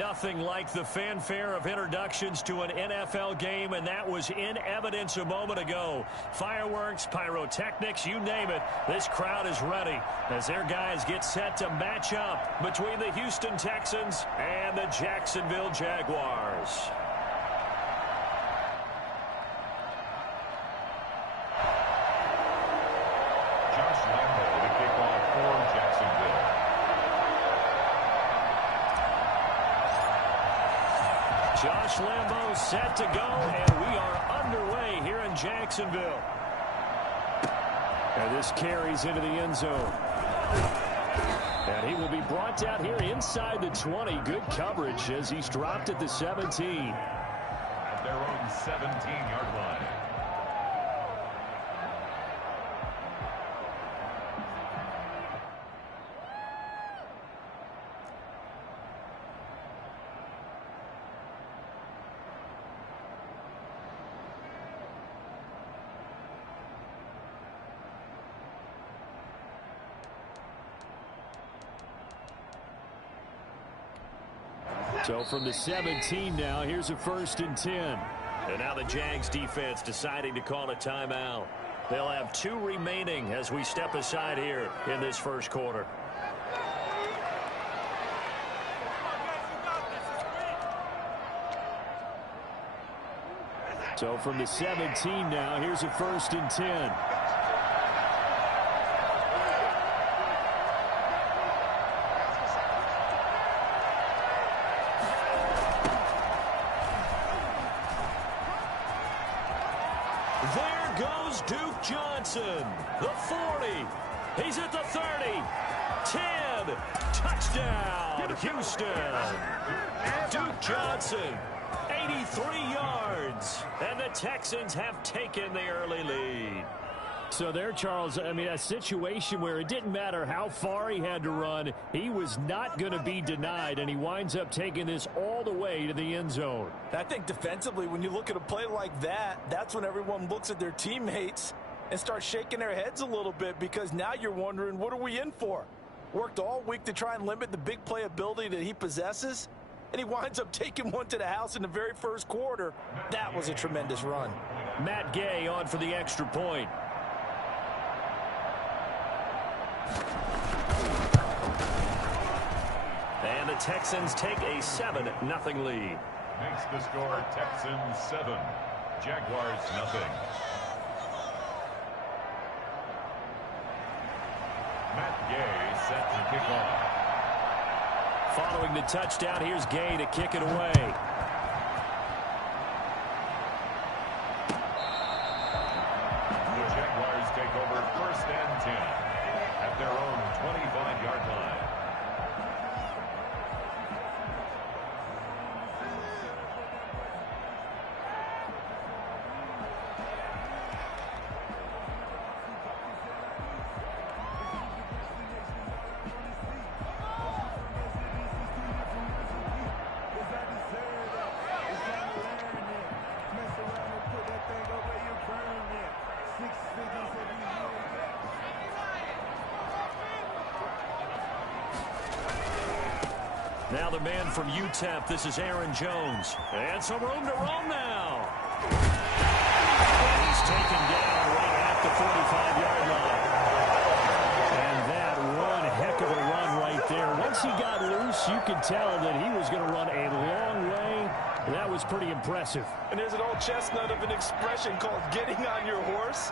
Nothing like the fanfare of introductions to an NFL game, and that was in evidence a moment ago. Fireworks, pyrotechnics, you name it. This crowd is ready as their guys get set to match up between the Houston Texans and the Jacksonville Jaguars. Josh Lambo to kick off for Jacksonville. Josh Lambo set to go, and we are underway here in Jacksonville. And this carries into the end zone. And he will be brought down here inside the 20. Good coverage as he's dropped at the 17. At their own 17-yard line. So from the 17 now, here's a 1st and 10. And now the Jags defense deciding to call a timeout. They'll have 2 remaining as we step aside here in this first quarter. So from the 17 now, here's a 1st and 10. There goes Duke Johnson, the 40. He's at the 30. 10. Touchdown, Houston. Duke Johnson, 83 yards. And the Texans have taken the early lead. So there, Charles, I mean, a situation where it didn't matter how far he had to run. He was not going to be denied, and he winds up taking this all the way to the end zone. I think defensively, when you look at a play like that, that's when everyone looks at their teammates and starts shaking their heads a little bit, because now you're wondering, what are we in for? Worked all week to try and limit the big play ability that he possesses, and he winds up taking one to the house in the very first quarter. That was a tremendous run. Matt Gay on for the extra point. And the Texans take a 7-0 lead. Makes the score Texans 7, Jaguars nothing. Matt Gay set to kick off. Following the touchdown, here's Gay to kick it away. The Jaguars take over 1st and 10 at their own 25-yard line. Now the man from UTEP, this is Aaron Jones. And some room to roam now. And he's taken down right at the 45-yard line. And that one heck of a run right there. Once he got loose, you could tell that he was going to run a long way. That was pretty impressive. And there's an old chestnut of an expression called getting on your horse.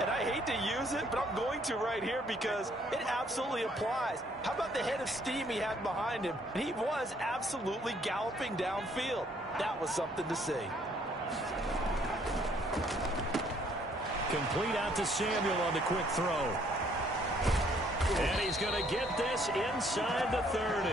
And I hate to use it, but I'm going to right here because it absolutely applies. How about the head of steam he had behind him? And he was absolutely galloping downfield. That was something to see. Complete out to Samuel on the quick throw. And he's going to get this inside the 30.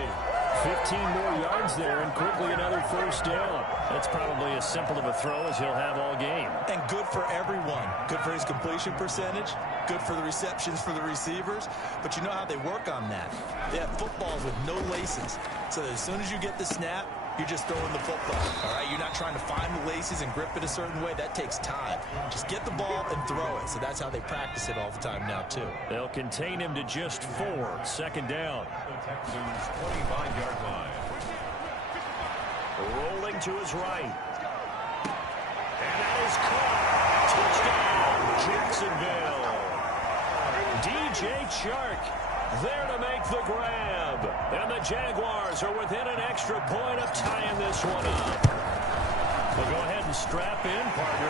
15 more yards there, and quickly another 1st down. That's probably as simple of a throw as he'll have all game. And good for everyone. Good for his completion percentage. Good for the receptions for the receivers. But you know how they work on that. They have footballs with no laces. So as soon as you get the snap, you're just throwing the football. All right, you're not trying to find the laces and grip it a certain way. That takes time. Just get the ball and throw it. So that's how they practice it all the time now, too. They'll contain him to just 4. 2nd down. The Texans 25-yard line. Rolling to his right. And that is caught. Touchdown, Jacksonville. DJ Chark there to make the grab. And the Jaguars are within an extra point of tying this one up. Well, go ahead and strap in, partner.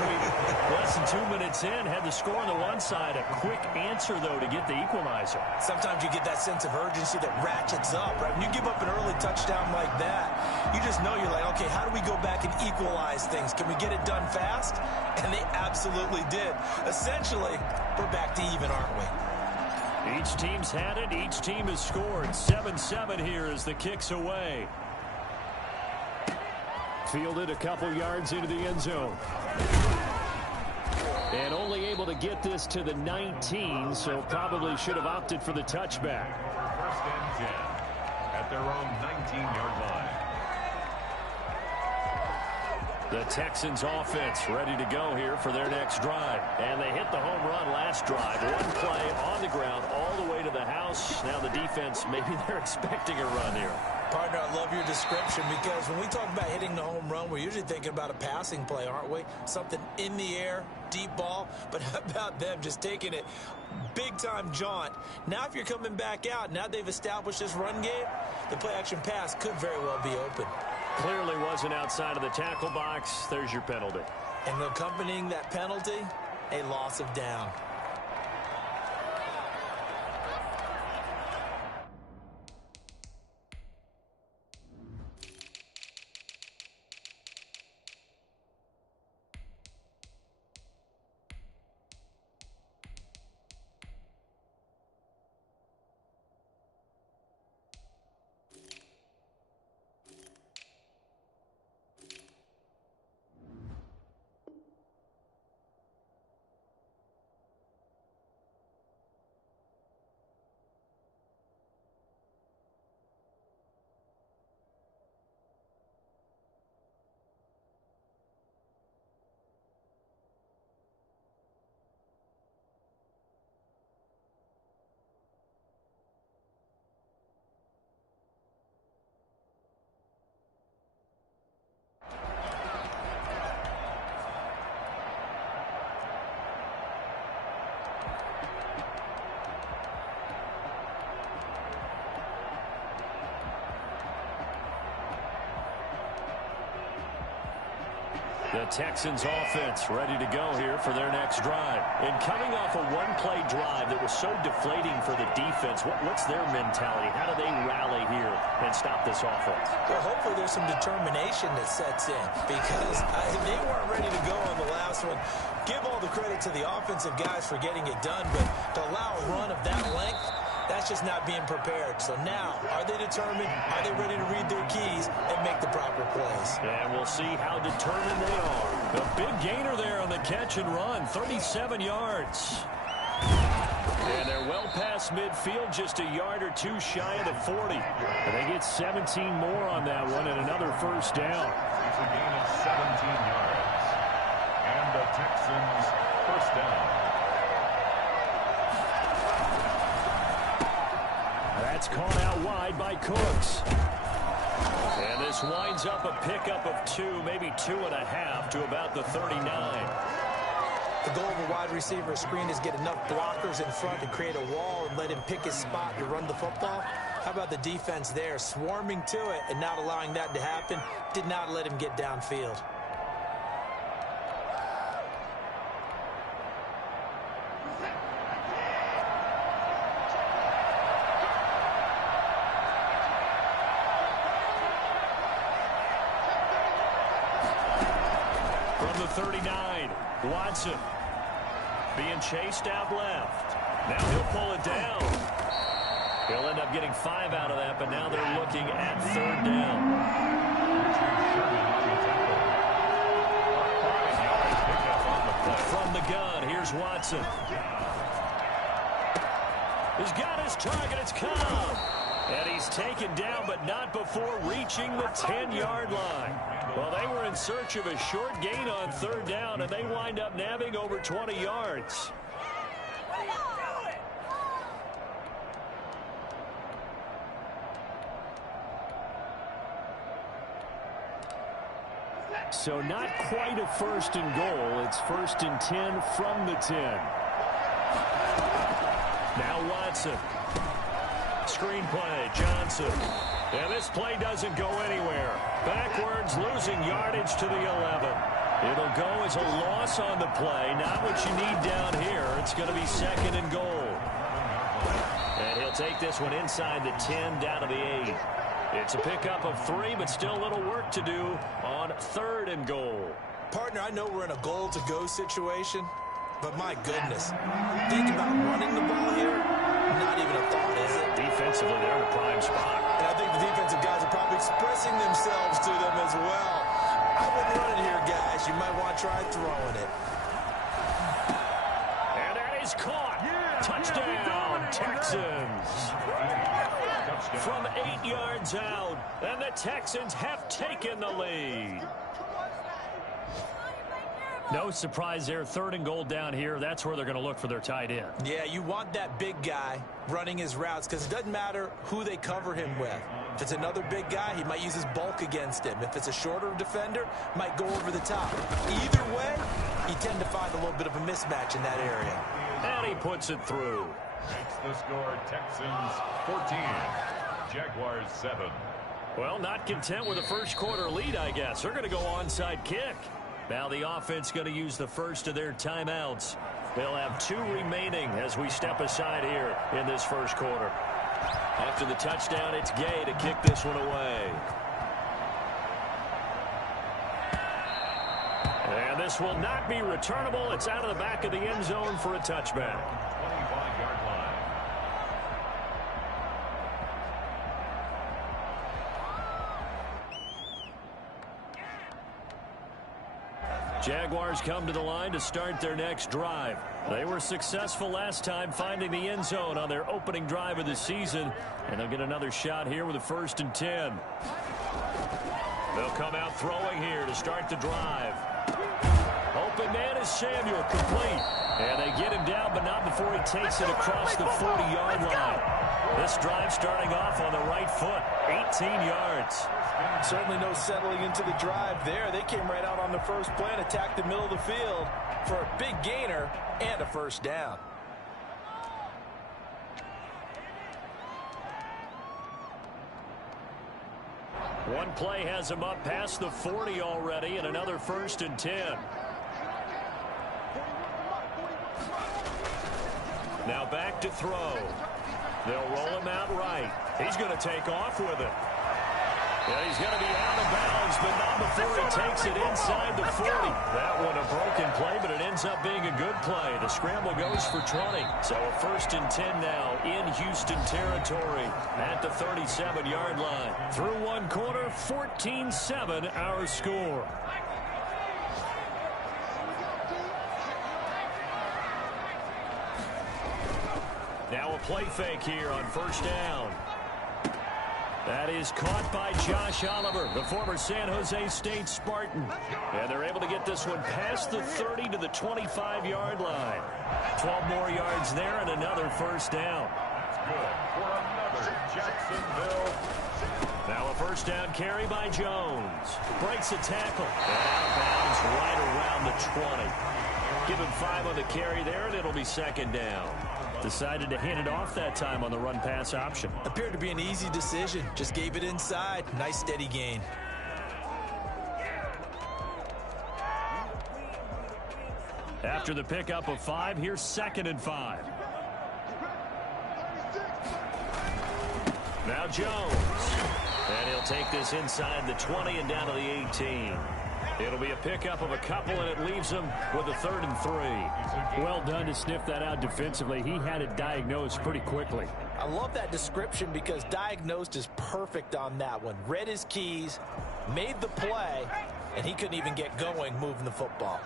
Less than 2 minutes in, had the score on the one side. A quick answer, though, to get the equalizer. Sometimes you get that sense of urgency that ratchets up, right? When you give up an early touchdown like that, you just know you're like, okay, how do we go back and equalize things? Can we get it done fast? And they absolutely did. Essentially, we're back to even, aren't we? Each team's had it. Each team has scored. 7-7 here as the kick's away. Fielded a couple yards into the end zone. And only able to get this to the 19, so probably should have opted for the touchback. First and 10 at their own 19-yard line. The Texans offense ready to go here for their next drive. And they hit the home run last drive. One play on the ground all the way to the house. Now the defense, maybe they're expecting a run here. Partner, I love your description because when we talk about hitting the home run, we're usually thinking about a passing play, aren't we? Something in the air, deep ball. But how about them just taking it big-time jaunt? Now if you're coming back out, now they've established this run game, the play-action pass could very well be open. Clearly wasn't outside of the tackle box. There's your penalty. And accompanying that penalty, a loss of down. The Texans offense ready to go here for their next drive. And coming off a one-play drive that was so deflating for the defense, what's their mentality? How do they rally here and stop this offense? Well, hopefully there's some determination that sets in because they weren't ready to go on the last one. Give all the credit to the offensive guys for getting it done, but to allow a run of that length, that's just not being prepared. So now, are they determined? Are they ready to read their keys and make the proper plays? And we'll see how determined they are. A big gainer there on the catch and run, 37 yards. And they're well past midfield, just a yard or two shy of the 40. And they get 17 more on that one and another first down. It's a gain of 17 yards. And the Texans first down. That's caught out wide by Cooks. And this winds up a pickup of 2, maybe 2.5 to about the 39. The goal of a wide receiver screen is get enough blockers in front to create a wall and let him pick his spot to run the football. How about the defense there, swarming to it and not allowing that to happen? Did not let him get downfield. From the 39, Watson being chased out left. Now he'll pull it down. He'll end up getting 5 out of that, but now they're looking at 3rd down. From the gun, here's Watson. He's got his target, it's Cobb. And he's taken down, but not before reaching the 10-yard line. Well, they were in search of a short gain on 3rd down, and they wind up nabbing over 20 yards. So not quite a first and goal. It's 1st and 10 from the 10. Now Watson. Screenplay, Johnson. And this play doesn't go anywhere. Backwards, losing yardage to the 11. It'll go as a loss on the play. Not what you need down here. It's going to be 2nd and goal. And he'll take this one inside the 10 down to the 8. It's a pickup of 3, but still a little work to do on 3rd and goal. Partner, I know we're in a goal-to-go situation, but my goodness. Think about running the ball here. Not even a thought, is it? Defensively, they're in a prime spot. And I think the defensive guys are probably expressing themselves to them as well. I wouldn't run it here, guys. You might want to try throwing it. And that is caught. Touchdown, Texans. From 8 yards out, and the Texans have taken the lead. No surprise there. 3rd and goal down here. That's where they're going to look for their tight end. Yeah, you want that big guy running his routes because it doesn't matter who they cover him with. If it's another big guy, he might use his bulk against him. If it's a shorter defender, might go over the top. Either way, you tend to find a little bit of a mismatch in that area. And he puts it through. Makes the score Texans 14, Jaguars 7. Well, not content with a first quarter lead, I guess. They're going to go onside kick. Now the offense going to use the first of their timeouts. They'll have 2 remaining as we step aside here in this first quarter. After the touchdown, it's Gay to kick this one away. And this will not be returnable. It's out of the back of the end zone for a touchback. 25-yard line. Jaguars come to the line to start their next drive. They were successful last time finding the end zone on their opening drive of the season, and they'll get another shot here with a 1st and 10. They'll come out throwing here to start the drive. Open man is Samuel, complete. And they get him down, but not before he takes it across the 40-yard line. This drive starting off on the right foot, 18 yards. Certainly no settling into the drive there. They came right out on the first play and attacked the middle of the field for a big gainer and a 1st down. One play has him up past the 40 already, and another 1st and 10. Now back to throw. They'll roll him out right. He's going to take off with it. Yeah, he's going to be out of bounds, but not before he takes it inside the 40. That one a broken play, but it ends up being a good play. The scramble goes for 20. So a 1st and 10 now in Houston territory at the 37-yard line. Through one quarter, 14-7 our score. Now a play fake here on 1st down. That is caught by Josh Oliver, the former San Jose State Spartan. And they're able to get this one past the 30 to the 25-yard line. 12 more yards there and another 1st down. That's good for another Jacksonville. Now a 1st down carry by Jones. Breaks a tackle. And out of bounds right around the 20. Give him 5 on the carry there, and it'll be 2nd down. Decided to hand it off that time on the run-pass option. Appeared to be an easy decision. Just gave it inside. Nice steady gain. After the pickup of 5, here's 2nd and 5. Now Jones. And he'll take this inside the 20 and down to the 18. It'll be a pickup of a couple, and it leaves him with a 3rd and 3. Well done to sniff that out defensively. He had it diagnosed pretty quickly. I love that description because diagnosed is perfect on that one. Read his keys, made the play, and he couldn't even get going moving the football.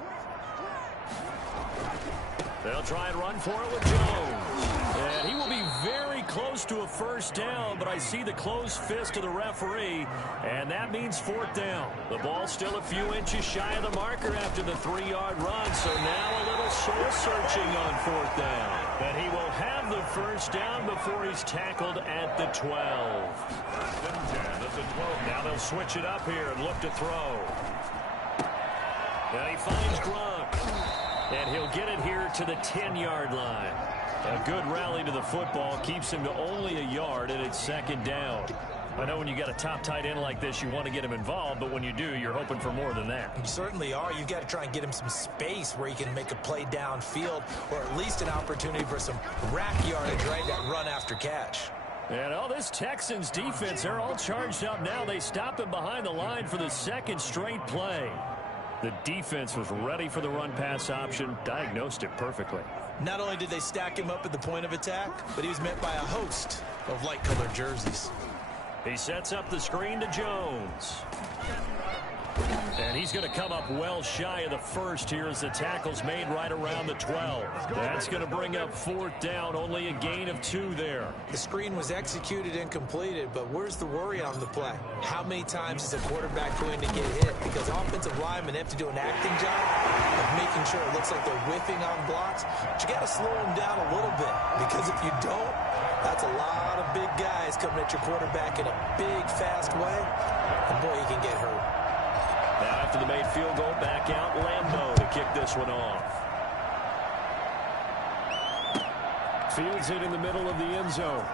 They'll try and run for it with Jones. And he will be very close to a 1st down, but I see the closed fist of the referee, and that means 4th down. The ball still a few inches shy of the marker after the 3-yard run, so now a little soul searching on 4th down. But he will have the 1st down before he's tackled at the 12. 1st and 10 at the 12. Now they'll switch it up here and look to throw. And he finds Gronk. And he'll get it here to the 10-yard line. A good rally to the football keeps him to only a yard, and it's second down. I know when you got a top tight end like this, you want to get him involved, but when you do, you're hoping for more than that. You certainly are. You've got to try and get him some space where he can make a play downfield, or at least an opportunity for some rack yardage, right? That run after catch. And all this Texans defense, they're all charged up now. They stop him behind the line for the second straight play. The defense was ready for the run-pass option, diagnosed it perfectly. Not only did they stack him up at the point of attack, but he was met by a host of light-colored jerseys. He sets up the screen to Jones. And he's going to come up well shy of the first here as the tackle's made right around the 12. That's going to bring up fourth down, only a gain of 2 there. The screen was executed and completed, but where's the worry on the play? How many times is a quarterback going to get hit? Because offensive linemen have to do an acting job of making sure it looks like they're whiffing on blocks. But you got to slow them down a little bit, because if you don't, that's a lot of big guys coming at your quarterback in a big, fast way. And boy, he can get hurt. Now after the made field goal, back out Lambeau to kick this one off. Fields it in the middle of the end zone.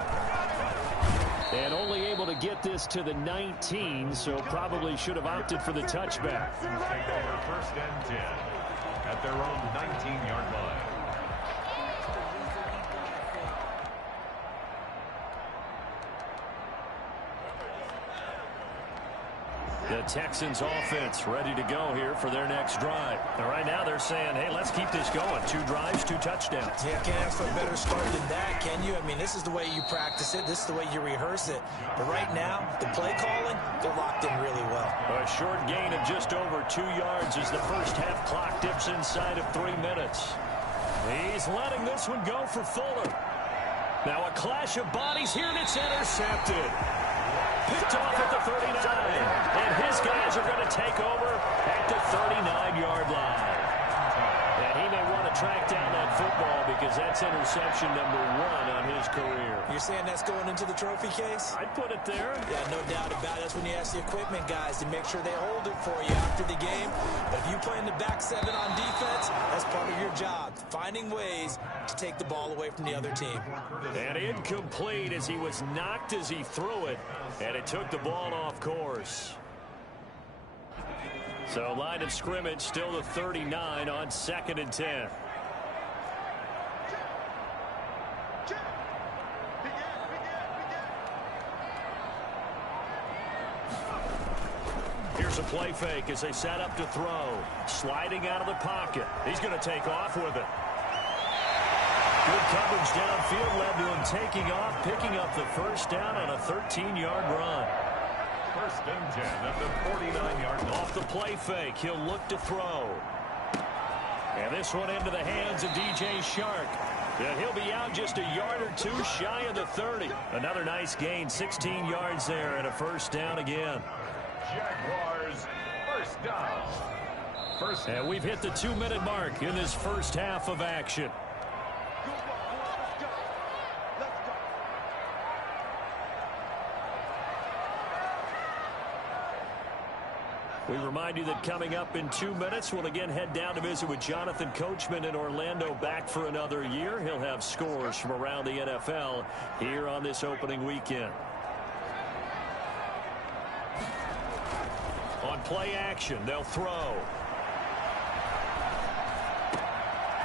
And only able to get this to the 19, so probably should have opted for the touchback. Take over first and 10 at their own 19-yard line. The Texans offense ready to go here for their next drive. And right now they're saying, hey, let's keep this going. 2 drives, 2 touchdowns. Yeah, can't ask for a better start than that, can you? I mean, this is the way you practice it. This is the way you rehearse it. But right now, the play calling, they're locked in really well. A short gain of just over 2 yards as the first half clock dips inside of 3 minutes. He's letting this one go for Fuller. Now a clash of bodies here, and it's intercepted. Picked off at the 39, and his guys are going to take over at the 39-yard line. And he may want to track down that football because that's interception number 1 on his career. You're saying that's going into the trophy case? I'd put it there. Yeah, no doubt about it. That's when you ask the equipment guys to make sure they hold it for you after the game. But if you play in the back 7 on defense, that's part of your job, finding ways to take the ball away from the other team. And incomplete as he was knocked as he threw it, and it took the ball off course. So line of scrimmage still the 39 on 2nd and 10. Here's a play fake as they set up to throw. Sliding out of the pocket. He's going to take off with it. Good coverage downfield led to him taking off, picking up the first down on a 13-yard run. First and 10 at the 49-yard line. Off the play fake, he'll look to throw. And this one into the hands of DJ Chark. And he'll be out just a yard or 2 shy of the 30. Another nice gain, 16 yards there, and a first down again. Jaguars first down. And we've hit the 2-minute mark in this first half of action. We remind you that coming up in 2 minutes, we'll again head down to visit with Jonathan Coachman in Orlando, back for another year. He'll have scores from around the NFL here on this opening weekend. On play action, they'll throw.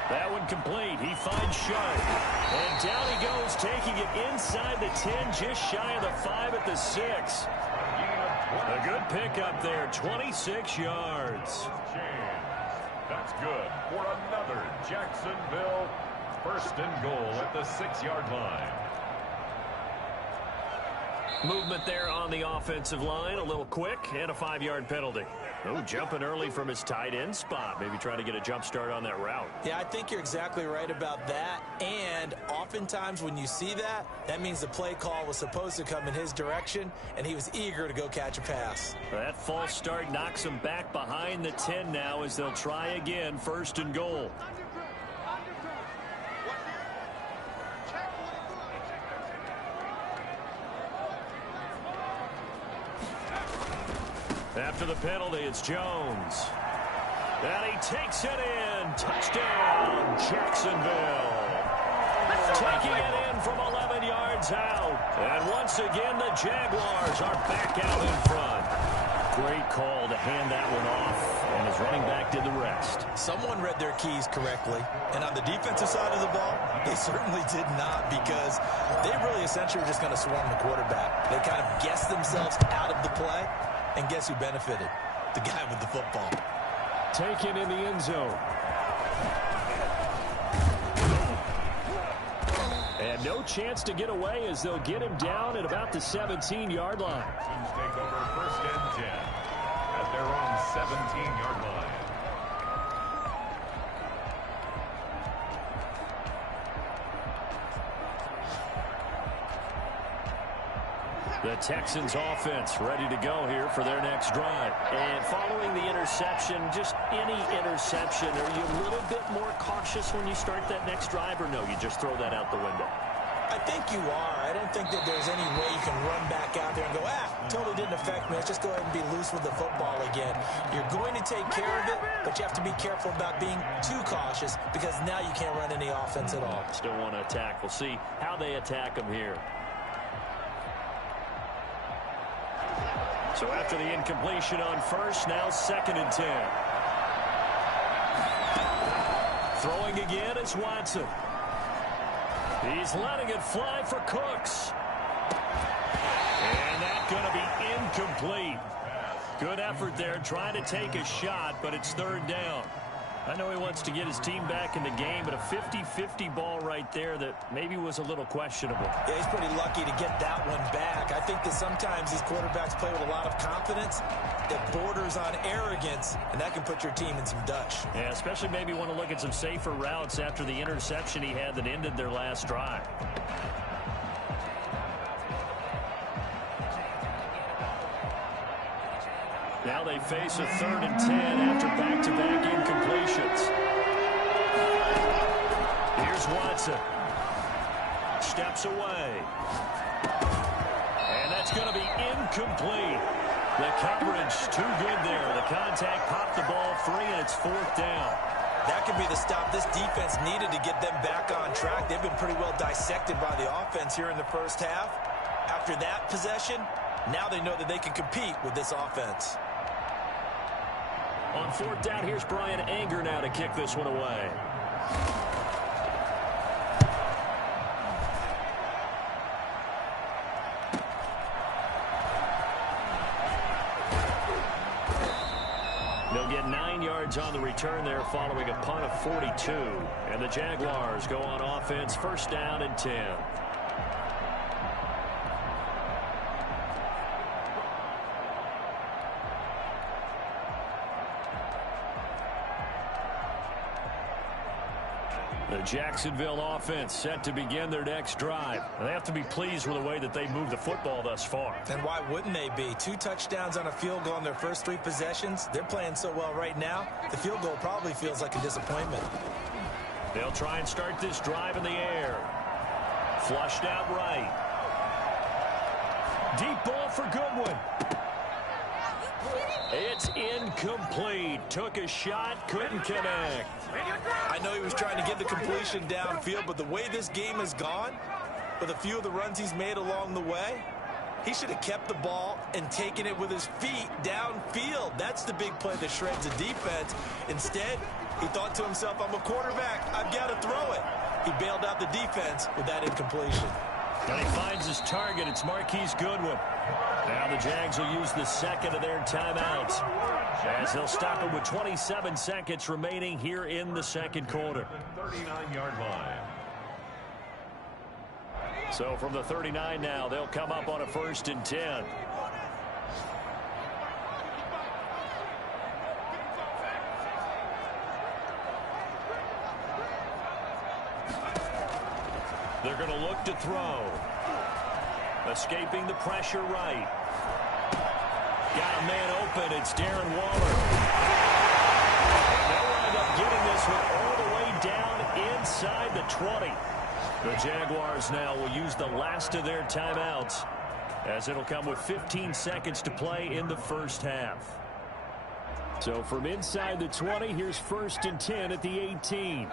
That one complete. He finds Sharp. And down he goes, taking it inside the 10, just shy of the 5 at the 6. A good pickup there, 26 yards. That's good for another Jacksonville first and goal at the 6-yard line. Movement there on the offensive line, a little quick, and a 5-yard penalty. Oh, jumping early from his tight end spot. Maybe trying to get a jump start on that route. Yeah, I think you're exactly right about that. And oftentimes when you see that, that means the play call was supposed to come in his direction, and he was eager to go catch a pass. That false start knocks him back behind the 10 now as they'll try again, first and goal. After the penalty, it's Jones. And he takes it in. Touchdown, Jacksonville. Taking it in from 11 yards out. And once again, the Jaguars are back out in front. Great call to hand that one off, and his running back did the rest. Someone read their keys correctly, and on the defensive side of the ball, they certainly did not, because they really essentially were just going to swarm the quarterback. They kind of guessed themselves out of the play, and guess who benefited? The guy with the football. Taken in the end zone. And no chance to get away as they'll get him down at about the 17-yard line. Teams take over 1st and 10 at their own 17-yard line. The Texans offense ready to go here for their next drive. And following the interception, just any interception, are you a little bit more cautious when you start that next drive, or no, you just throw that out the window? I think you are. I don't think that there's any way you can run back out there and go, totally didn't affect me. Let's just go ahead and be loose with the football again. You're going to take care of it, but you have to be careful about being too cautious, because now you can't run any offense at all. Still want to attack. We'll see how they attack them here. So after the incompletion on first, now 2nd and 10. Throwing again is Watson. He's letting it fly for Cooks. And that's going to be incomplete. Good effort there, trying to take a shot, but it's 3rd down. I know he wants to get his team back in the game, but a 50-50 ball right there that maybe was a little questionable. Yeah, he's pretty lucky to get that one back. I think that sometimes these quarterbacks play with a lot of confidence that borders on arrogance, and that can put your team in some Dutch. Yeah, especially maybe want to look at some safer routes after the interception he had that ended their last drive. Now they face a 3rd and 10 after back-to-back incompletions. Here's Watson. Steps away. And that's going to be incomplete. The coverage too good there. The contact popped the ball free, and it's 4th down. That could be the stop this defense needed to get them back on track. They've been pretty well dissected by the offense here in the first half. After that possession, now they know that they can compete with this offense. On 4th down, here's Brian Anger now to kick this one away. They'll get 9 yards on the return there following a punt of 42. And the Jaguars go on offense, 1st down and 10. The Jacksonville offense set to begin their next drive. They have to be pleased with the way that they moved the football thus far. And why wouldn't they be? 2 touchdowns on a field goal in their first 3 possessions. They're playing so well right now, the field goal probably feels like a disappointment. They'll try and start this drive in the air. Flushed out right. Deep ball for Goodwin. It's incomplete. Took a shot, couldn't connect. I know he was trying to get the completion downfield, but the way this game has gone, with a few of the runs he's made along the way, he should have kept the ball and taken it with his feet downfield. That's the big play that shreds the defense. Instead, he thought to himself, I'm a quarterback, I've got to throw it. He bailed out the defense with that incompletion. And he finds his target. It's Marquise Goodwin. Now the Jags will use the 2nd of their timeouts, as they'll stop it with 27 seconds remaining here in the 2nd quarter. 39-yard line. So from the 39 now, they'll come up on a 1st and 10. They're going to look to throw. Escaping the pressure right. Got a man open. It's Darren Waller. They'll wind up getting this one all the way down inside the 20. The Jaguars now will use the last of their timeouts, as it'll come with 15 seconds to play in the first half. So from inside the 20, here's 1st and 10 at the 18.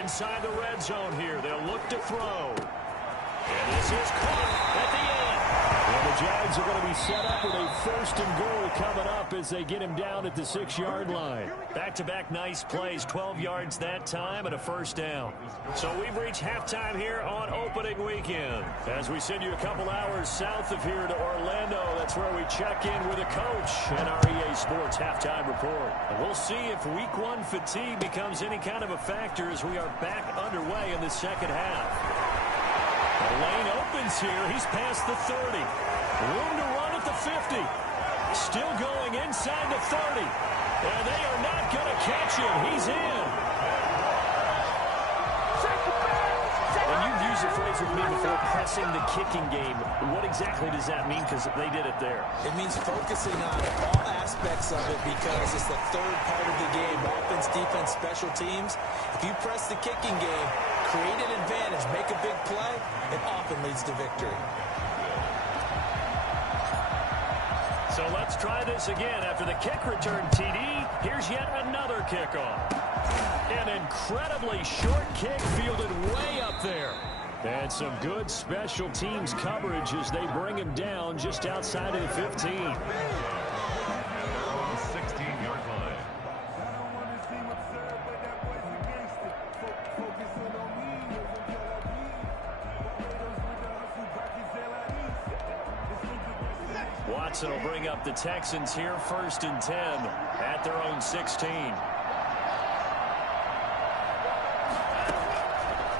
Inside the red zone here, they'll look to throw. And this is caught at the end. And the Jags are going to be set up with a 1st and goal coming up as they get him down at the 6-yard line. Back-to-back nice plays, 12 yards that time and a 1st down. So we've reached halftime here on opening weekend. As we send you a couple hours south of here to Orlando, that's where we check in with a coach and our EA Sports halftime report. And we'll see if week 1 fatigue becomes any kind of a factor as we are back underway in the second half. The lane opens here. He's past the 30. Room to run at the 50. Still going inside the 30. And they are not going to catch him. He's in. And you've used the phrase with me before, pressing the kicking game. What exactly does that mean? Because they did it there. It means focusing on all aspects of it because it's the third part of the game. Offense, defense, special teams. If you press the kicking game, create an advantage, make a big play, it often leads to victory. So let's try this again. After the kick return TD, here's yet another kickoff. An incredibly short kick fielded way up there. And some good special teams coverage as they bring him down just outside of the 15. 16-yard line. Watson will bring up the Texans here, 1st and 10 at their own 16.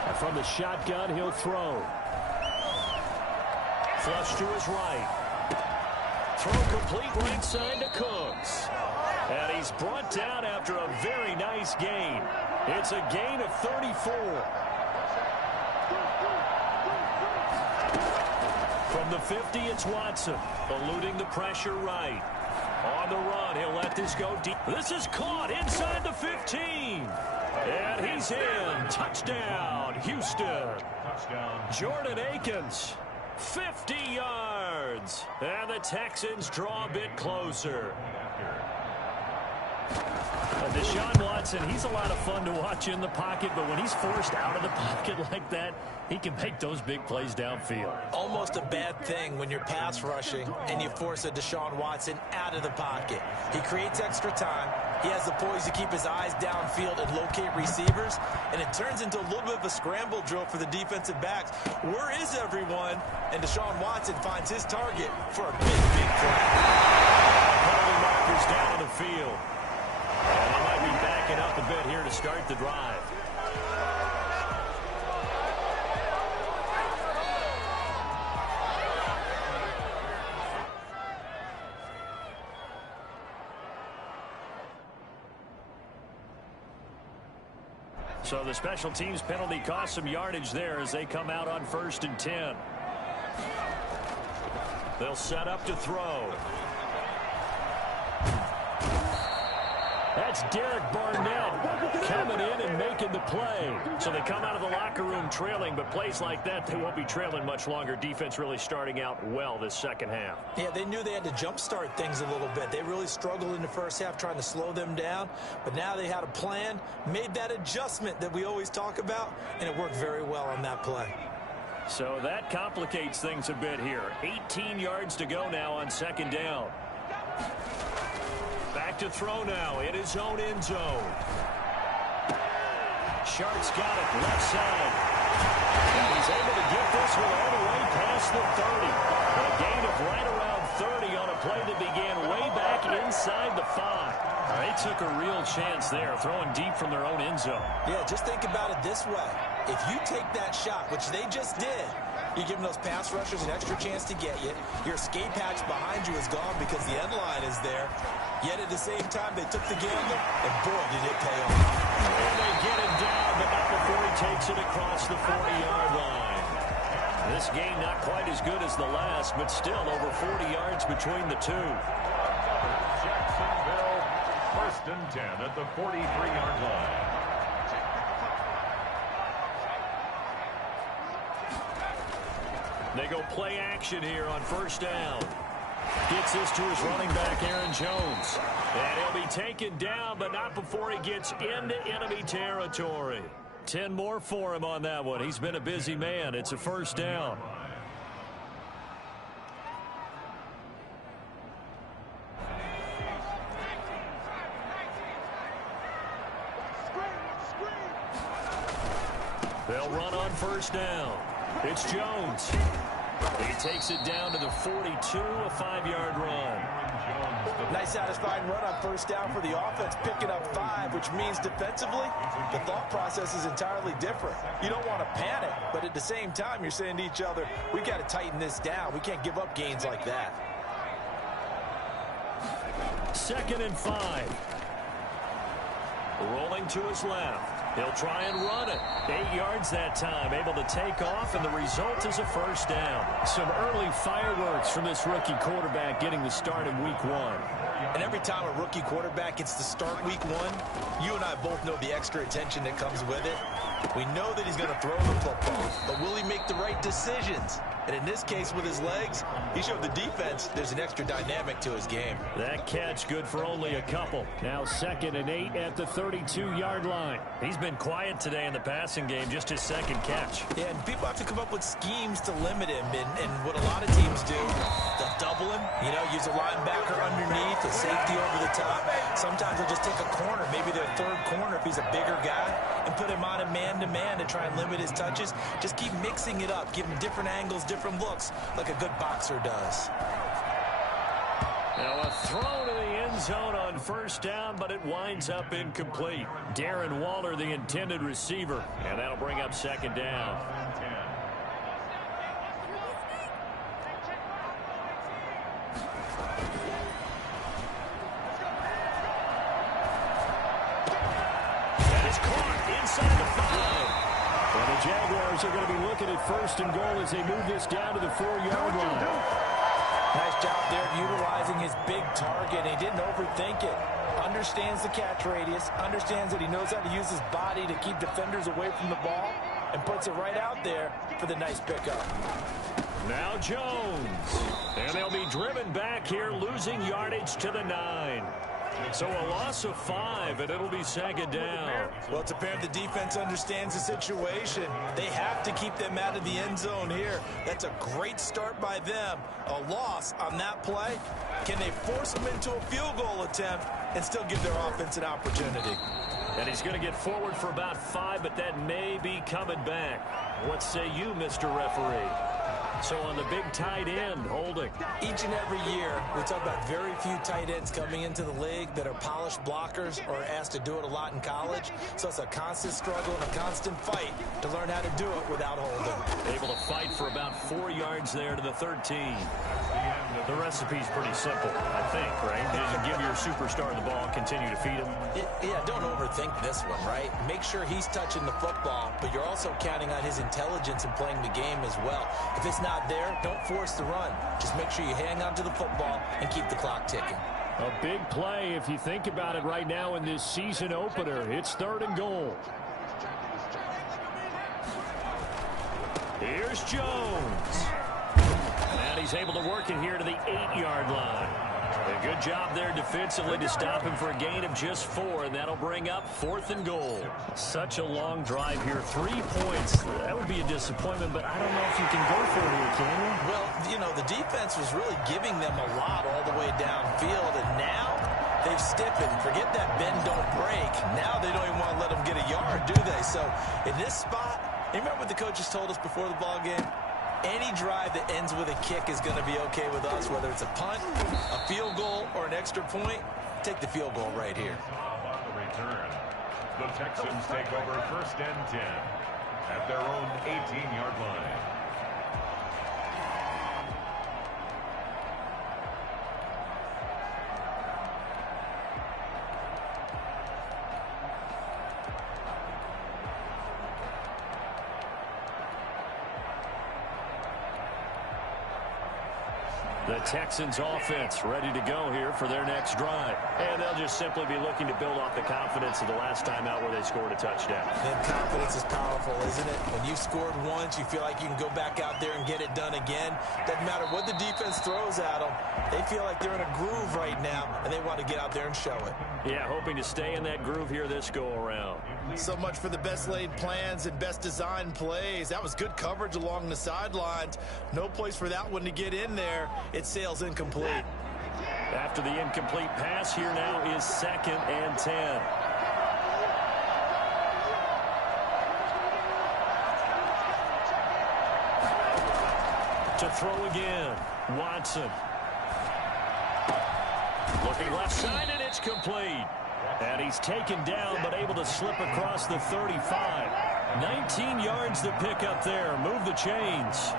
And from the shotgun, he'll throw. Flush to his right. Throw complete right side to Cooks. And he's brought down after a very nice gain. It's a gain of 34. From the 50, it's Watson, eluding the pressure right. On the run, he'll let this go deep. This is caught inside the 15. And he's in. Touchdown, Houston. Touchdown. Jordan Akins, 50 yards. And the Texans draw a bit closer. Deshaun Watson, he's a lot of fun to watch in the pocket, but when he's forced out of the pocket like that, he can make those big plays downfield. Almost a bad thing when you're pass rushing and you force a Deshaun Watson out of the pocket. He creates extra time. He has the poise to keep his eyes downfield and locate receivers, and it turns into a little bit of a scramble drill for the defensive backs. Where is everyone? And Deshaun Watson finds his target for a big, big play. Penalty markers down on the field. And they might be backing up a bit here to start the drive. So the special teams penalty cost some yardage there as they come out on 1st and 10. They'll set up to throw. That's Derek Barnett coming in and making the play. So they come out of the locker room trailing, but plays like that, they won't be trailing much longer. Defense really starting out well this second half. Yeah, they knew they had to jumpstart things a little bit. They really struggled in the first half trying to slow them down, but now they had a plan, made that adjustment that we always talk about, and it worked very well on that play. So that complicates things a bit here. 18 yards to go now on 2nd down. Back to throw now in his own end zone. Sharp's got it left side. And he's able to get this one all the way past the 30. A gain of right around 30 on a play that began way back inside the 5. They took a real chance there, throwing deep from their own end zone. Yeah, just think about it this way. If you take that shot, which they just did, you're giving those pass rushers an extra chance to get you. Your escape hatch behind you is gone because the end line is there. Yet at the same time, they took the gamble, and boy, did it pay off. And they get him down, but not before he takes it across the 40-yard line. This game not quite as good as the last, but still over 40 yards between the two. Jacksonville, 1st and 10 at the 43-yard line. They go play action here on 1st down. Gets this to his running back, Aaron Jones. And he'll be taken down, but not before he gets into enemy territory. 10 more for him on that one. He's been a busy man. It's a first down. They'll run on first down. It's Jones. He takes it down to the 42, a 5-yard run. Nice satisfying run on first down for the offense, picking up 5, which means defensively, the thought process is entirely different. You don't want to panic, but at the same time, you're saying to each other, we got to tighten this down. We can't give up gains like that. 2nd and 5. Rolling to his left. He'll try and run it. 8 yards that time, able to take off, and the result is a first down. Some early fireworks from this rookie quarterback getting the start in week 1. And every time a rookie quarterback gets to start week 1, you and I both know the extra attention that comes with it. We know that he's going to throw the football, but will he make the right decisions? And in this case, with his legs, he showed the defense there's an extra dynamic to his game. That catch good for only a couple. Now 2nd and 8 at the 32-yard line. He's been quiet today in the passing game, just his 2nd catch. Yeah, and people have to come up with schemes to limit him. And what a lot of teams do, they'll double him, use a linebacker underneath, a safety over the top. Sometimes they'll just take a corner, maybe their 3rd corner if he's a bigger guy, and put him on a man-to-man to try and limit his touches. Just keep mixing it up, give him different angles, different looks, like a good boxer does. Now a throw to the end zone on first down, but it winds up incomplete. Darren Waller, the intended receiver, and that'll bring up 2nd down. That is caught inside the 5. And the Jaguars are going to be looking at 1st and goal as they move this down to the 4-yard line. Nice job there of utilizing his big target. He didn't overthink it. Understands the catch radius, understands that he knows how to use his body to keep defenders away from the ball, and puts it right out there for the nice pickup. Now Jones. And they'll be driven back here, losing yardage to the 9. So a loss of 5, and it'll be 2nd down. Well, it's apparent the defense understands the situation. They have to keep them out of the end zone here. That's a great start by them. A loss on that play. Can they force them into a field goal attempt and still give their offense an opportunity? And he's going to get forward for about 5, but that may be coming back. What say you, Mr. Referee? So on the big tight end, holding. Each and every year, we talk about very few tight ends coming into the league that are polished blockers or asked to do it a lot in college. So it's a constant struggle and a constant fight to learn how to do it without holding. Able to fight for about 4 yards there to the 13. The recipe's pretty simple, I think, right? Just give your superstar the ball, continue to feed him. Yeah, don't overthink this one, right? Make sure he's touching the football, but you're also counting on his intelligence in playing the game as well. If it's not there, don't force the run. Just make sure you hang on to the football and keep the clock ticking. A big play if you think about it right now in this season opener. It's 3rd and goal. Here's Jones. And he's able to work it here to the 8-yard line. A good job there defensively to stop him for a gain of just 4, and that'll bring up 4th and goal. Such a long drive here. 3 points. That would be a disappointment, but I don't know if you can go for it here, can you? Well, the defense was really giving them a lot all the way downfield, and now they've stiffened. Forget that bend, don't break. Now they don't even want to let them get a yard, do they? So in this spot, you remember what the coaches told us before the ball game? Any drive that ends with a kick is going to be okay with us, whether it's a punt, a field goal, or an extra point. Take the field goal right here. On the return, the Texans take over 1st and 10 at their own 18-yard line. The Texans offense ready to go here for their next drive. And they'll just simply be looking to build off the confidence of the last time out where they scored a touchdown. And confidence is powerful, isn't it? When you've scored once, you feel like you can go back out there and get it done again. Doesn't matter what the defense throws at them. They feel like they're in a groove right now, and they want to get out there and show it. Yeah, hoping to stay in that groove here this go-around. So much for the best laid plans and best designed plays. That was good coverage along the sidelines. No place for that one to get in there. It sails incomplete. After the incomplete pass, here now is 2nd and 10. To throw again, Watson. Looking left side, and it's complete. And he's taken down, but able to slip across the 35. 19 yards to pick up there. Move the chains.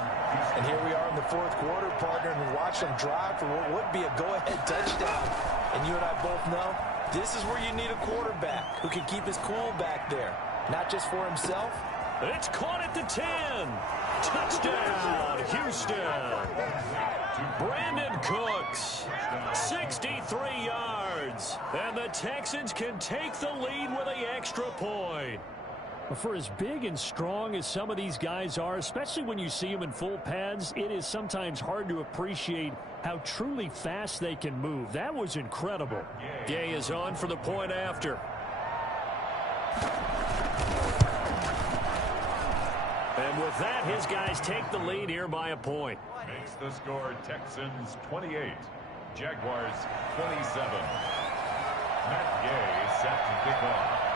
And here we are in the fourth quarter, partner, and watch them drive for what would be a go-ahead touchdown. And you and I both know this is where you need a quarterback who can keep his cool back there, not just for himself. It's caught at the 10. Touchdown, Houston. Brandon Cooks, 63 yards. And the Texans can take the lead with an extra point. For as big and strong as some of these guys are, especially when you see them in full pads, it is sometimes hard to appreciate how truly fast they can move. That was incredible. Gay is on for the point after. And with that, his guys take the lead here by a point. Makes the score Texans 28, Jaguars 27. Matt Gay set to kick off.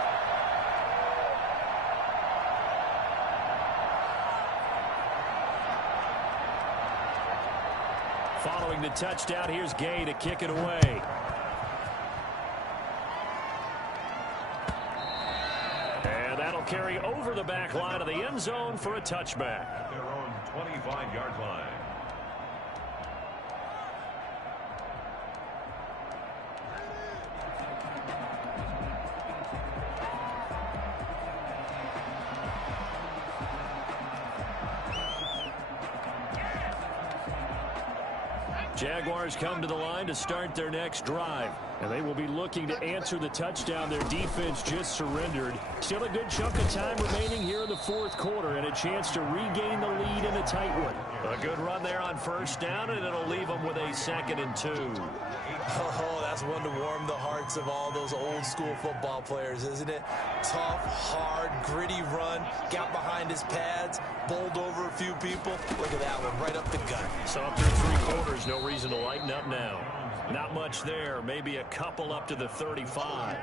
Following the touchdown, here's Gay to kick it away. And that'll carry over the back line of the end zone for a touchback. At their own 25-yard line. Jaguars come to the line to start their next drive. And they will be looking to answer the touchdown their defense just surrendered. Still a good chunk of time remaining here in the fourth quarter and a chance to regain the lead in a tight one. A good run there on first down, and it'll leave them with a 2nd and 2. Oh, that's one to warm the hearts of all those old school football players, isn't it? Tough, hard, gritty run, got behind his pads, bowled over a few people. Look at that one, right up the gut. So up through 3 quarters, no reason to lighten up now. Not much there, maybe a couple up to the 35.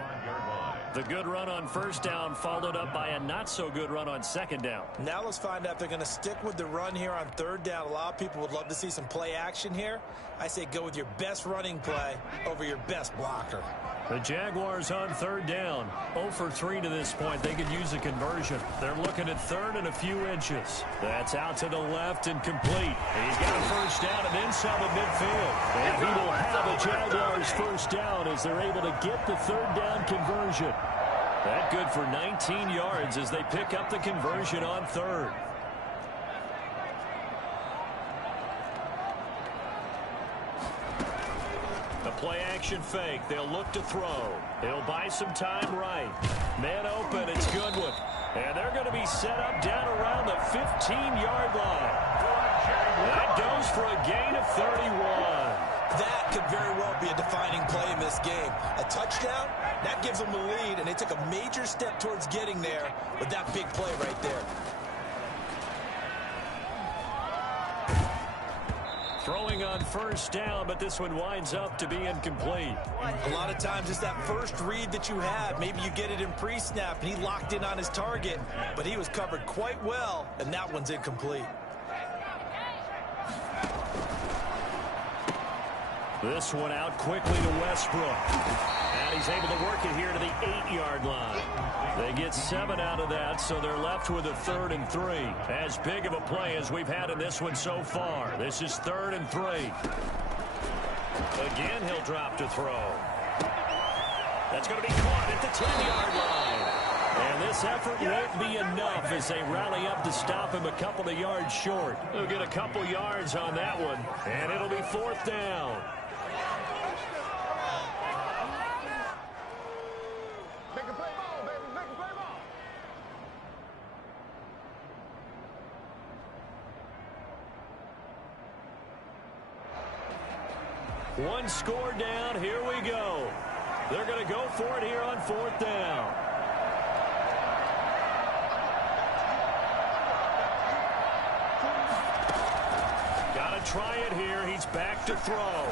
The good run on first down followed up by a not-so-good run on second down. Now let's find out if they're going to stick with the run here on third down. A lot of people would love to see some play action here. I say go with your best running play over your best blocker. The Jaguars on third down. 0 for 3 to this point. They could use a conversion. They're looking at third and a few inches. That's out to the left and complete. He's got a first down and then some at midfield. And he will have the Jaguars first down as they're able to get the third down conversion. That good for 19 yards as they pick up the conversion on third. Play-action fake. They'll look to throw. He'll buy some time right. Man open. It's Goodwin. And they're going to be set up down around the 15-yard line. That goes for a gain of 31. That could very well be a defining play in this game. A touchdown, that gives them the lead, and they took a major step towards getting there with that big play right there. Throwing on first down, but this one winds up to be incomplete. A lot of times it's that first read that you have. Maybe you get it in pre-snap, and he locked in on his target, but he was covered quite well, and that one's incomplete. This one out quickly to Westbrook. And he's able to work it here to the 8-yard line. They get 7 out of that, so they're left with a 3rd and 3. As big of a play as we've had in this one so far. This is 3rd and 3. Again, he'll drop to throw. That's going to be caught at the 10-yard line. And this effort won't be enough as they rally up to stop him a couple of yards short. They'll get a couple yards on that one, and it'll be 4th down. Make a play ball, baby. Make a play ball. One score down. Here we go. They're going to go for it here on 4th down. Got to try it here. He's back to throw.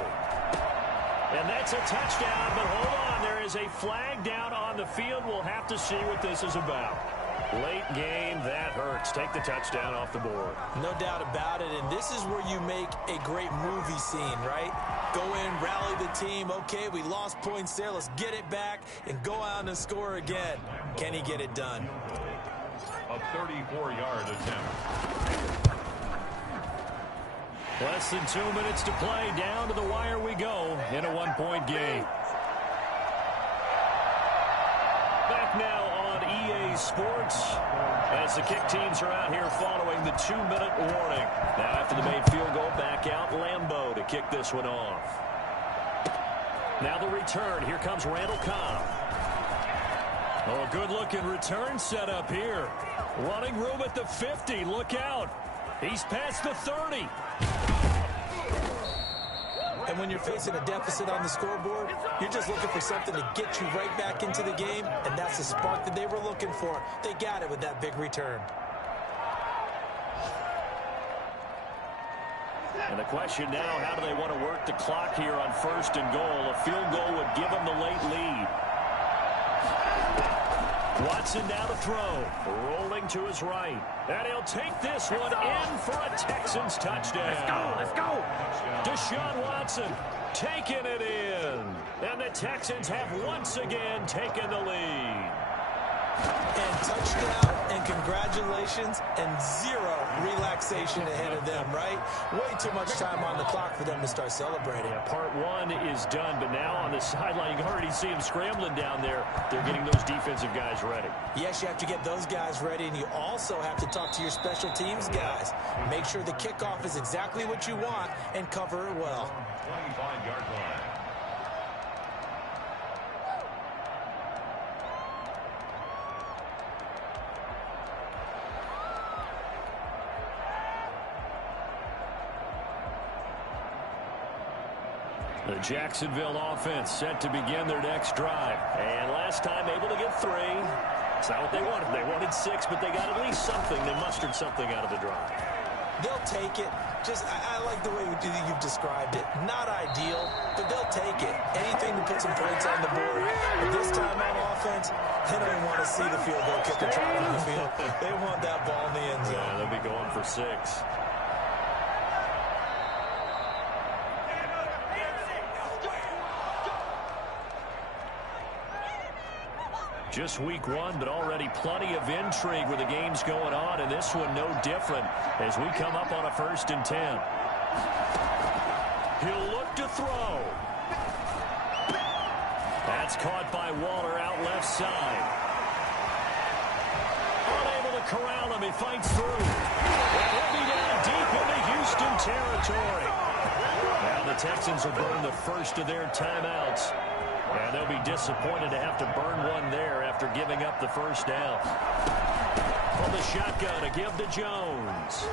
And that's a touchdown, but hold on. There is a flag down on the field. We'll have to see what this is about. Late game, that hurts. Take the touchdown off the board. No doubt about it, and this is where you make a great movie scene, right? Go in, rally the team. Okay, we lost points there. Let's get it back and go out and score again. Can he get it done? A 34-yard attempt. Less than 2 minutes to play. Down to the wire we go in a one-point game. Back now on EA Sports as the kick teams are out here following the 2-minute warning. Now after the made field goal, back out Lambeau to kick this one off. Now the return. Here comes Randall Cobb. Oh, good-looking return set up here. Running room at the 50. Look out. He's past the 30. And when you're facing a deficit on the scoreboard, you're just looking for something to get you right back into the game, and that's the spark that they were looking for. They got it with that big return. And the question now, how do they want to work the clock here on 1st and goal? A field goal would give them the late lead. Watson now to throw. Rolling to his right. And he'll take this one in for a Texans touchdown. Let's go. Deshaun Watson taking it in. And the Texans have once again taken the lead. And touchdown, and congratulations, and zero relaxation ahead of them, right? Way too much time on the clock for them to start celebrating. Yeah, part one is done, but now on the sideline, you can already see them scrambling down there. They're getting those defensive guys ready. Yes, you have to get those guys ready, and you also have to talk to your special teams guys. Make sure the kickoff is exactly what you want and cover it well. 25-yard line. The Jacksonville offense set to begin their next drive. And last time able to get 3. It's not what they wanted. They wanted 6, but they got at least something. They mustered something out of the drive. They'll take it. Just, I like the way you've described it. Not ideal, but they'll take it. Anything to put some points on the board. But this time on offense, they don't even want to see the field goal kicker try on the field. They want that ball in the end zone. Yeah, they'll be going for 6. Just week 1, but already plenty of intrigue with the games going on, and this one no different as we come up on a 1st and 10. He'll look to throw. That's caught by Waller out left side. Unable to corral him. He fights through. And he'll be down deep into Houston territory. Now the Texans will burn the first of their timeouts. And they'll be disappointed to have to burn one there after giving up the first down. From the shotgun to give to Jones.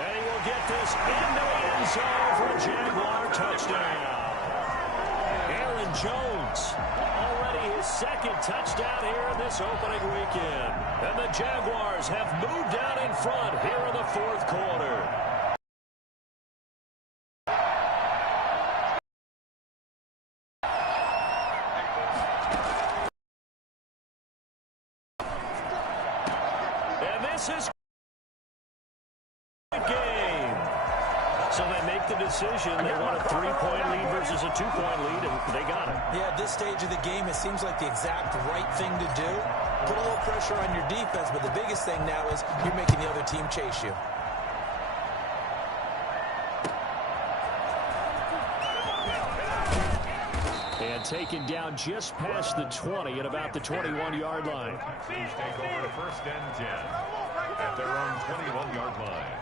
And he will get this into the end zone for a Jaguar touchdown. Aaron Jones, already his 2nd touchdown here in this opening weekend. And the Jaguars have moved out in front here in the 4th quarter. This is a game. So they make the decision. They want a 3-point lead versus a 2-point lead, and they got it. Yeah, at this stage of the game, it seems like the exact right thing to do. Put a little pressure on your defense, but the biggest thing now is you're making the other team chase you. And taken down just past the 20 at about the 21-yard line. Texans take over 1st and 10 at their own 21-yard line.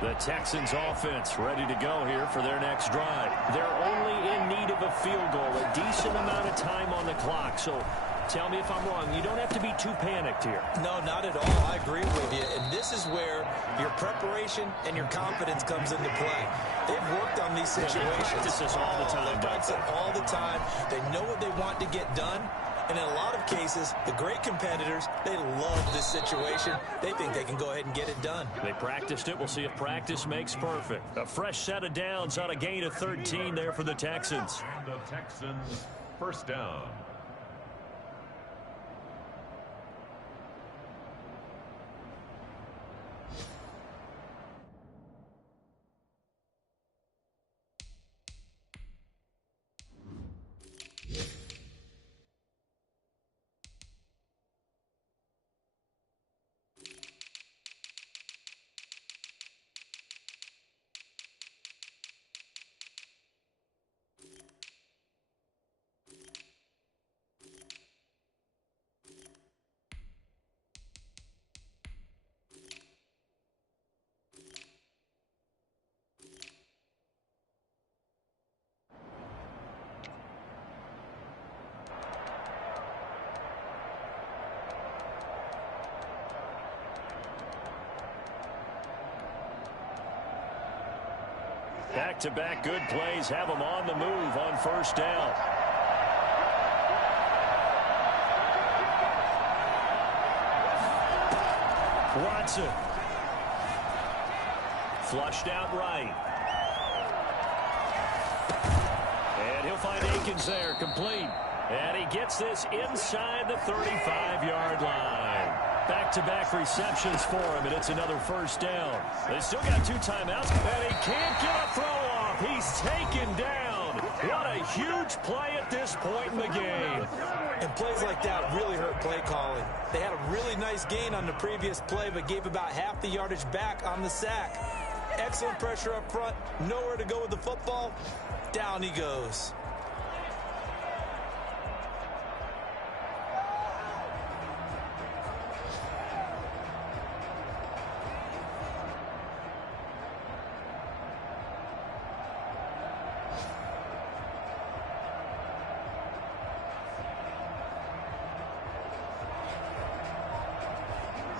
The Texans offense ready to go here for their next drive. They're only in need of a field goal, a decent amount of time on the clock. So tell me if I'm wrong. You don't have to be too panicked here. No, not at all. I agree with you. And this is where your preparation and your confidence comes into play. They've worked on these situations. They practice this all the time. They practice it all the time. They know what they want to get done. And in a lot of cases, the great competitors, they love this situation. They think they can go ahead and get it done. They practiced it. We'll see if practice makes perfect. A fresh set of downs on a gain of 13 there for the Texans. And the Texans 1st down. Back-to-back good plays have them on the move on 1st down. Watson. Flushed out right. And he'll find Akins there, complete. And he gets this inside the 35-yard line. Back-to-back receptions for him, and it's another 1st down. They still got 2 timeouts, and he can't get a throw off. He's taken down. What a huge play at this point in the game. And plays like that really hurt play calling. They had a really nice gain on the previous play, but gave about half the yardage back on the sack. Excellent pressure up front. Nowhere to go with the football. Down he goes.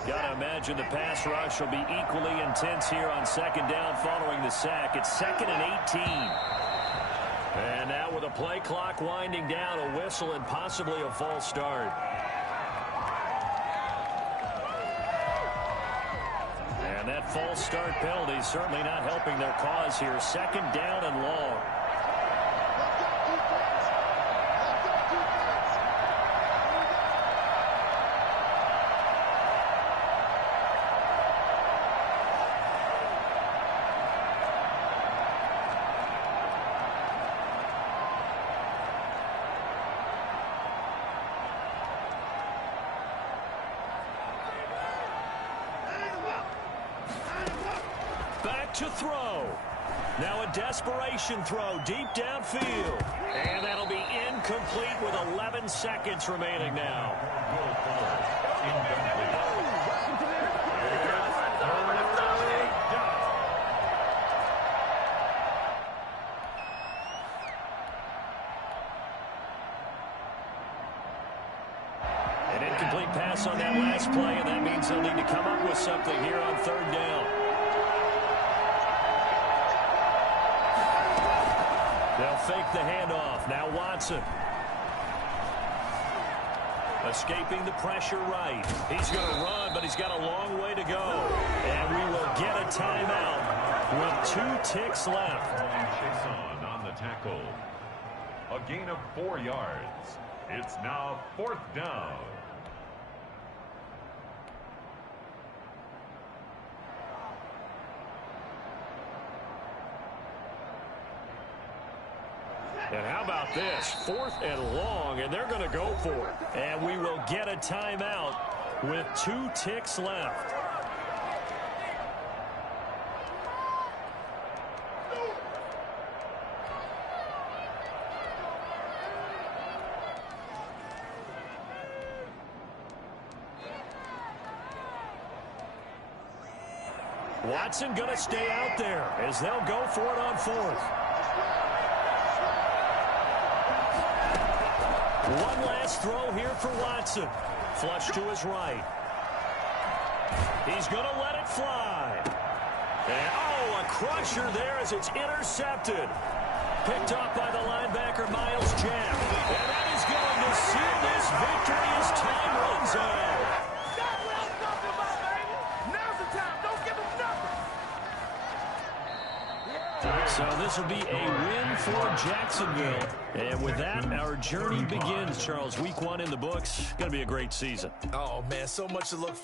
Gotta imagine the pass rush will be equally intense here on 2nd down following the sack. It's 2nd and 18. And now with a play clock winding down, a whistle and possibly a false start. And that false start penalty is certainly not helping their cause here. 2nd down and long. To throw. Now a desperation throw deep downfield. And that'll be incomplete with 11 seconds remaining now. An incomplete pass on that last play, and that means they'll need to come up with something here on 3rd down. They'll fake the handoff. Now Watson. Escaping the pressure right. He's going to run, but he's got a long way to go. And we will get a timeout with 2 ticks left. Chason on the tackle. A gain of 4 yards. It's now 4th down. And how about this? 4th and long, and they're going to go for it. And we will get a timeout with 2 ticks left. Watson going to stay out there as they'll go for it on 4th. One last throw here for Watson. Flush to his right. He's going to let it fly. And, oh, a crusher there as it's intercepted. Picked up by the linebacker, Myles Jack. And that is going to seal this victory as time runs out. That's what I'm talking about, baby. Now's the time. Don't give him nothing. So this will be a win for Jacksonville. And with that, our journey begins, Charles. Week 1 in the books. Going to be a great season. Oh, man, so much to look